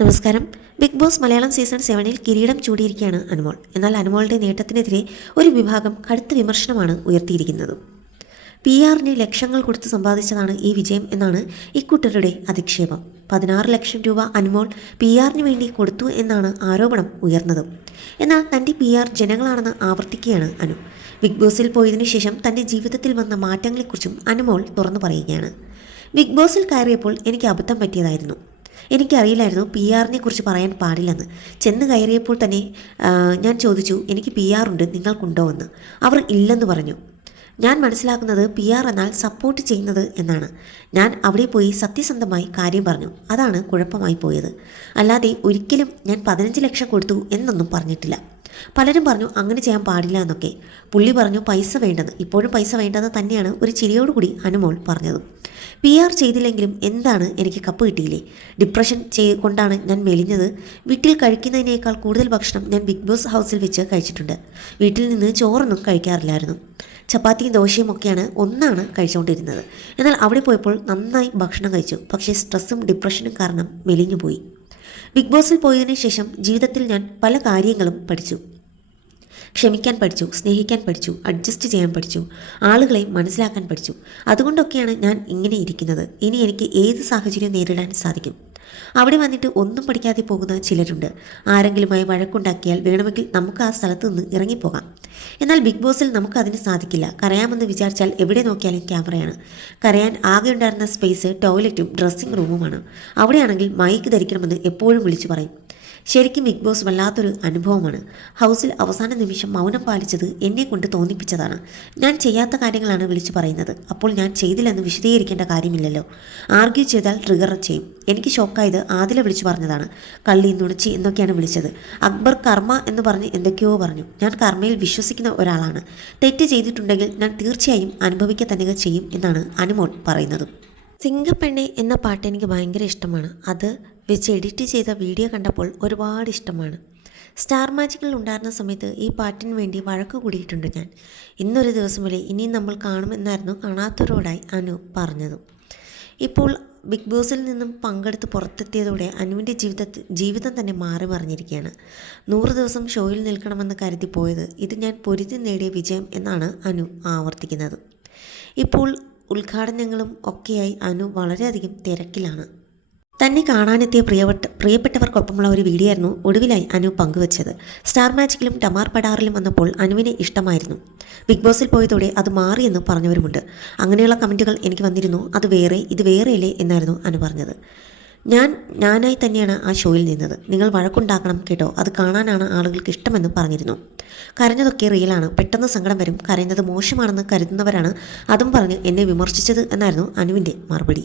നമസ്കാരം. Big boss Malayalam season 7-ൽ കിരീടം ചൂടിയിരിക്കുകയാണ് അനുമോൾ. എന്നാൽ അനുമോളുടെ നേട്ടത്തിനെതിരെ ഒരു വിഭാഗം കടുത്ത വിമർശനമാണ് ഉയർത്തിയിരിക്കുന്നത്. PR-ന് ലക്ഷങ്ങൾ കൊടുത്ത് സമ്പാദിച്ചതാണ് ഈ വിജയം എന്നാണ് ഇക്കൂട്ടരുടെ അധിക്ഷേപം. 16 ലക്ഷം രൂപ അനുമോൾ PR-ന് വേണ്ടി കൊടുത്തു എന്നാണ് ആരോപണം ഉയർന്നത്. എന്നാൽ തൻ്റെ PR ജനങ്ങളാണെന്ന് ആവർത്തിക്കുകയാണ് അനു. ബിഗ് ബോസിൽ പോയതിനു ശേഷം തൻ്റെ ജീവിതത്തിൽ വന്ന മാറ്റങ്ങളെക്കുറിച്ചും അനുമോൾ തുറന്നു പറയുകയാണ്. ബിഗ് ബോസിൽ കയറിയപ്പോൾ എനിക്ക് അബദ്ധം പറ്റിയതായിരുന്നു. എനിക്കറിയില്ലായിരുന്നു PR-നെ കുറിച്ച് പറയാൻ പാടില്ലെന്ന്. ചെന്ന് കയറിയപ്പോൾ തന്നെ ഞാൻ ചോദിച്ചു, എനിക്ക് PR ഉണ്ട്, നിങ്ങൾക്കുണ്ടോ എന്ന്. അവർ ഇല്ലെന്ന് പറഞ്ഞു. ഞാൻ മനസ്സിലാക്കുന്നത് PR എന്നാൽ സപ്പോർട്ട് ചെയ്യുന്നത് എന്നാണ്. ഞാൻ അവിടെ പോയി സത്യസന്ധമായി കാര്യം പറഞ്ഞു. അതാണ് കുഴപ്പമായി പോയത്. അല്ലാതെ ഒരിക്കലും ഞാൻ 15 ലക്ഷം കൊടുത്തു എന്നൊന്നും പറഞ്ഞിട്ടില്ല. പലരും പറഞ്ഞു അങ്ങനെ ചെയ്യാൻ പാടില്ല എന്നൊക്കെ. പുള്ളി പറഞ്ഞു പൈസ വേണ്ടെന്ന്. ഇപ്പോഴും പൈസ വേണ്ടെന്ന് തന്നെയാണ് ഒരു ചിരിയോടുകൂടി അനുമോൾ പറഞ്ഞത്. PR ചെയ്തില്ലെങ്കിലും എന്താണ്, എനിക്ക് കപ്പ് കിട്ടിയില്ലേ? ഡിപ്രഷൻ കൊണ്ടാണ് ഞാൻ മെലിഞ്ഞത്. വീട്ടിൽ കഴിക്കുന്നതിനേക്കാൾ കൂടുതൽ ഭക്ഷണം ഞാൻ ബിഗ് ബോസ് ഹൗസിൽ വെച്ച് കഴിച്ചിട്ടുണ്ട്. വീട്ടിൽ നിന്ന് ചോറൊന്നും കഴിക്കാറില്ലായിരുന്നു. ചപ്പാത്തിയും ദോശയും ഒക്കെയാണ് ഒന്നാണ് കഴിച്ചുകൊണ്ടിരുന്നത്. എന്നാൽ അവിടെ പോയപ്പോൾ നന്നായി ഭക്ഷണം കഴിച്ചു. പക്ഷേ സ്ട്രെസ്സും ഡിപ്രഷനും കാരണം മെലിഞ്ഞുപോയി. ബിഗ് ബോസിൽ പോയതിനു ശേഷം ജീവിതത്തിൽ ഞാൻ പല കാര്യങ്ങളും പഠിച്ചു. ക്ഷമിക്കാൻ പഠിച്ചു, സ്നേഹിക്കാൻ പഠിച്ചു, അഡ്ജസ്റ്റ് ചെയ്യാൻ പഠിച്ചു, ആളുകളെ മനസ്സിലാക്കാൻ പഠിച്ചു. അതുകൊണ്ടൊക്കെയാണ് ഞാൻ ഇങ്ങനെ ഇരിക്കുന്നത്. ഇനി എനിക്ക് ഏത് സാഹചര്യം നേരിടാൻ സാധിക്കും. അവിടെ വന്നിട്ട് ഒന്നും പഠിക്കാതെ പോകുന്ന ചിലരുണ്ട്. ആരെങ്കിലുമായി വഴക്കുണ്ടാക്കിയാൽ വേണമെങ്കിൽ നമുക്ക് ആ സ്ഥലത്ത് നിന്ന് ഇറങ്ങിപ്പോകാം. എന്നാൽ ബിഗ് ബോസിൽ നമുക്ക് അതിന് സാധിക്കില്ല. കരയാമെന്ന് വിചാരിച്ചാൽ എവിടെ നോക്കിയാലും ക്യാമറയാണ്. കരയാൻ ആകെ ഉണ്ടായിരുന്ന സ്പേസ് ടോയ്ലറ്റും ഡ്രസ്സിംഗ് റൂമുമാണ്. അവിടെയാണെങ്കിൽ മൈക്ക് ധരിക്കണമെന്ന് എപ്പോഴും വിളിച്ചു പറയും. ശരിക്കും ബിഗ് ബോസ് വല്ലാത്തൊരു അനുഭവമാണ്. ഹൗസിൽ അവസാന നിമിഷം മൗനം പാലിച്ചത് എന്നെ കൊണ്ട് തോന്നിപ്പിച്ചതാണ്. ഞാൻ ചെയ്യാത്ത കാര്യങ്ങളാണ് വിളിച്ചു പറയുന്നത്. അപ്പോൾ ഞാൻ ചെയ്തില്ലെന്ന് വിശദീകരിക്കേണ്ട കാര്യമില്ലല്ലോ. ആർഗ്യൂ ചെയ്താൽ ട്രിഗർ ചെയ്യും. എനിക്ക് ഷോക്കായത് ആദില വിളിച്ചു പറഞ്ഞതാണ്. കള്ളി, നുണച്ചി എന്നൊക്കെയാണ് വിളിച്ചത്. അക്ബർ കർമ്മ എന്ന് പറഞ്ഞ് എന്തൊക്കെയോ പറഞ്ഞു. ഞാൻ കർമ്മയിൽ വിശ്വസിക്കുന്ന ഒരാളാണ്. തെറ്റ് ചെയ്തിട്ടുണ്ടെങ്കിൽ ഞാൻ തീർച്ചയായും അനുഭവിക്കുക തന്നെ ചെയ്യും എന്നാണ് അനുമോൾ പറയുന്നത്. സിംഗപ്പെണ്ണെ എന്ന പാട്ട് എനിക്ക് ഭയങ്കര ഇഷ്ടമാണ്. അത് വെച്ച് എഡിറ്റ് ചെയ്ത വീഡിയോ കണ്ടപ്പോൾ ഒരുപാട് ഇഷ്ടമാണ്. സ്റ്റാർ മാജിക്കിൽ ഉണ്ടായിരുന്ന സമയത്ത് ഈ പാട്ടിന് വേണ്ടി വഴക്ക് കൂടിയിട്ടുണ്ട് ഞാൻ. ഇന്നൊരു ദിവസം വരെ ഇനിയും നമ്മൾ കാണുമെന്നായിരുന്നു കാണാത്തവരോടായി അനു പറഞ്ഞതും. ഇപ്പോൾ ബിഗ് ബോസിൽ നിന്നും പങ്കെടുത്ത് പുറത്തെത്തിയതോടെ അനുവിൻ്റെ ജീവിതം തന്നെ മാറി മറിഞ്ഞിരിക്കുകയാണ്. 100 ദിവസം ഷോയിൽ നിൽക്കണമെന്ന് കരുതി പോയത് ഇത് ഞാൻ പൊരുതി നേടിയ വിജയം എന്നാണ് അനു ആവർത്തിക്കുന്നത്. ഇപ്പോൾ ഉദ്ഘാടനങ്ങളും ഒക്കെയായി അനു വളരെയധികം തിരക്കിലാണ്. തന്നെ കാണാനെത്തിയ പ്രിയപ്പെട്ടവർക്കൊപ്പമുള്ള ഒരു വീഡിയോ ആയിരുന്നു ഒടുവിലായി അനു പങ്കുവച്ചത്. സ്റ്റാർ മാജിക്കിലും ടമാർ പടാറിലും വന്നപ്പോൾ അനുവിനെ ഇഷ്ടമായിരുന്നു. ബിഗ് ബോസിൽ പോയതോടെ അത് മാറിയെന്ന് പറഞ്ഞവരുമുണ്ട്. അങ്ങനെയുള്ള കമൻറ്റുകൾ എനിക്ക് വന്നിരുന്നു. അത് വേറെ, ഇത് വേറെയല്ലേ എന്നായിരുന്നു അനു പറഞ്ഞത്. ഞാനായി തന്നെയാണ് ആ ഷോയിൽ നിന്നത്. നിങ്ങൾ വഴക്കുണ്ടാക്കണം കേട്ടോ, അത് കാണാനാണ് ആളുകൾക്ക് ഇഷ്ടമെന്നും പറഞ്ഞിരുന്നു. കരഞ്ഞതൊക്കെ റിയലാണ്. പെട്ടെന്ന് സങ്കടം വരും. കരയുന്നത് മോശമാണെന്ന് കരുതുന്നവരാണ് അതും പറഞ്ഞ് എന്നെ വിമർശിച്ചത് എന്നായിരുന്നു അനുവിൻ്റെ മറുപടി.